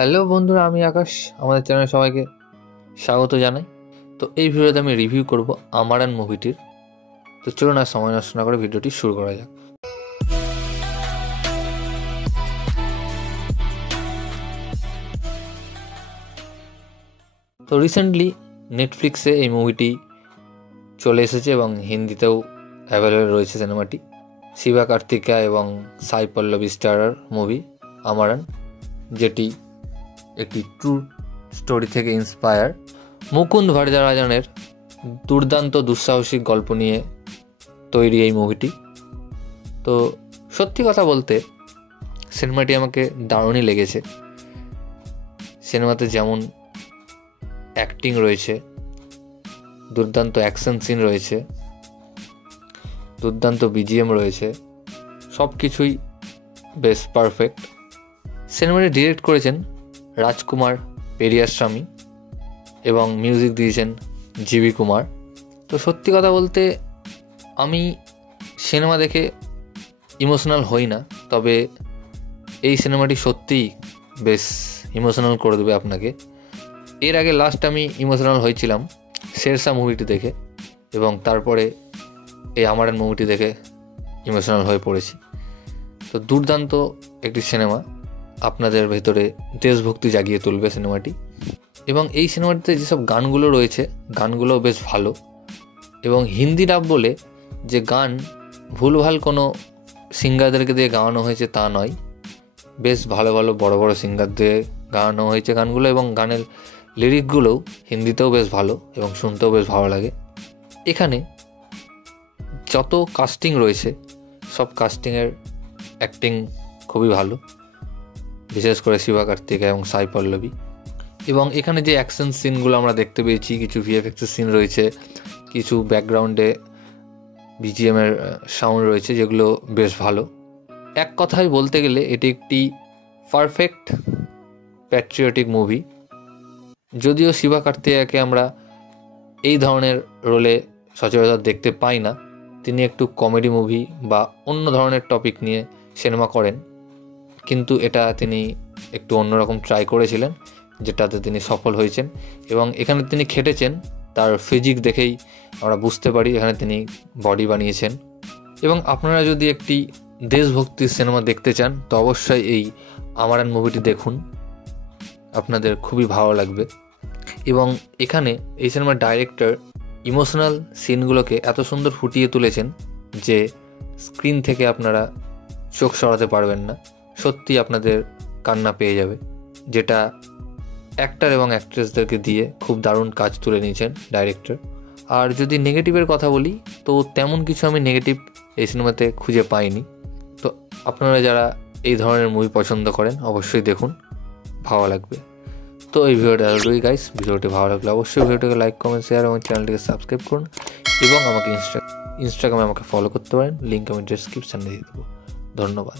Hello বন্ধুরা, আমি আকাশ। আমাদের চ্যানেলে সবাইকে স্বাগত জানাই। তো এই ভিডিওতে আমি রিভিউ করব আমারান মুভিটির। তো চলুন আর সময় নষ্ট না করে ভিডিওটি শুরু করা যাক। তো রিসেন্টলি নেটফ্লিক্সে এই মুভিটি চলে এসেছে এবং হিন্দিতেও অ্যাভেলেবল রয়েছে সিনেমাটি। শিবা কার্তিকা এবং সাই পল্লবী স্টারার মুভি আমারান, যেটি একটি ট্রু স্টোরি থেকে ইন্সপায়ার। মুকুন্দ ভারদারাজনের দুর্দান্ত দুঃসাহসিক গল্প নিয়ে তৈরি এই মুভিটি। তো সত্যি কথা বলতে সিনেমাটি আমাকে দারুণই লেগেছে। সিনেমাতে যেমন অ্যাক্টিং রয়েছে, দুর্দান্ত অ্যাকশন সিন রয়েছে, দুর্দান্ত বিজিএম রয়েছে, সব কিছুই বেশ পারফেক্ট। সিনেমাটি ডিরেক্ট করেছেন রাজকুমার পেরিয়াস্বামী এবং মিউজিক দিয়েছেন জিবি কুমার। তো সত্যি কথা বলতে আমি সিনেমা দেখে ইমোশনাল হই না, তবে এই সিনেমাটি সত্যিই বেশ ইমোশনাল করে দেবে আপনাকে। এর আগে লাস্ট আমি ইমোশনাল হয়েছিলাম শেরশাহ মুভিটি দেখে, এবং তারপরে এই আমারান মুভিটি দেখে ইমোশনাল হয়ে পড়েছি। তো দুর্দান্ত একটি সিনেমা, আপনাদের ভেতরে দেশভক্তি জাগিয়ে তুলবে সিনেমাটি। এবং এই সিনেমাটিতে যেসব গানগুলো রয়েছে, গানগুলো বেশ ভালো। এবং হিন্দি রাপ বলে যে গান ভুলভাল কোনো সিঙ্গারদেরকে দিয়ে গাওয়ানো হয়েছে তা নয়, বেশ ভালো ভালো বড় বড় সিঙ্গার দিয়ে গাওয়ানো হয়েছে গানগুলো, এবং গানের লিরিকগুলোও হিন্দিতেও বেশ ভালো এবং শুনতেও বেশ ভালো লাগে। এখানে যত কাস্টিং রয়েছে সব কাস্টিংয়ের অ্যাক্টিং খুবই ভালো, বিশেষ করে শিবা কার্তিকা এবং সাই পল্লবী। এবং এখানে যে অ্যাকশন সিনগুলো আমরা দেখতে পেয়েছি, কিছু ভিএফএক্সের সিন রয়েছে, কিছু ব্যাকগ্রাউন্ডে বিজিএমের সাউন্ড রয়েছে, যেগুলো বেশ ভালো। এক কথায় বলতে গেলে এটি একটি পারফেক্ট প্যাট্রিয়টিক মুভি। যদিও শিবা কার্তিকাকে আমরা এই ধরনের রোলে সচরাচর দেখতে পাই না, তিনি একটু কমেডি মুভি বা অন্য ধরনের টপিক নিয়ে সিনেমা করেন, কিন্তু এটা তিনি একটু অন্যরকম ট্রাই করেছিলেন, যেটাতে তিনি সফল হয়েছেন। এবং এখানে তিনি খেটেছেন, তার ফিজিক দেখেই আমরা বুঝতে পারি এখানে তিনি বডি বানিয়েছেন। এবং আপনারা যদি একটি দেশভক্তির সিনেমা দেখতে চান তো অবশ্যই এই আমারান মুভিটি দেখুন, আপনাদের খুবই ভালো লাগবে। এবং এখানে এই সিনেমার ডাইরেক্টর ইমোশনাল সিনগুলোকে এত সুন্দর ফুটিয়ে তুলেছেন যে স্ক্রিন থেকে আপনারা চোখ সরাতে পারবেন না, সত্যি আপনাদের কান্না পেয়ে যাবে, যেটা অ্যাক্টর এবং অ্যাক্ট্রেসদেরকে দিয়ে খুব দারুণ কাজ তুলে নিয়েছেন ডাইরেক্টর। আর যদি নেগেটিভের কথা বলি তো তেমন কিছু আমি নেগেটিভ এই সিনেমাতে খুঁজে পাইনি। তো আপনারা যারা এই ধরনের মুভি পছন্দ করেন অবশ্যই দেখুন, ভালো লাগবে। তো এই ভিডিওটা এতটুকুই গাইস। ভিডিওটি ভালো লাগলে অবশ্যই ভিডিওটিকে লাইক, কমেন্ট, শেয়ার এবং চ্যানেলটিকে সাবস্ক্রাইব করুন। এবং আমাকে ইনস্টাগ্রামে আমাকে ফলো করতে পারেন, লিঙ্ক আমি ডেসক্রিপশানে দিয়ে দেবো। ধন্যবাদ।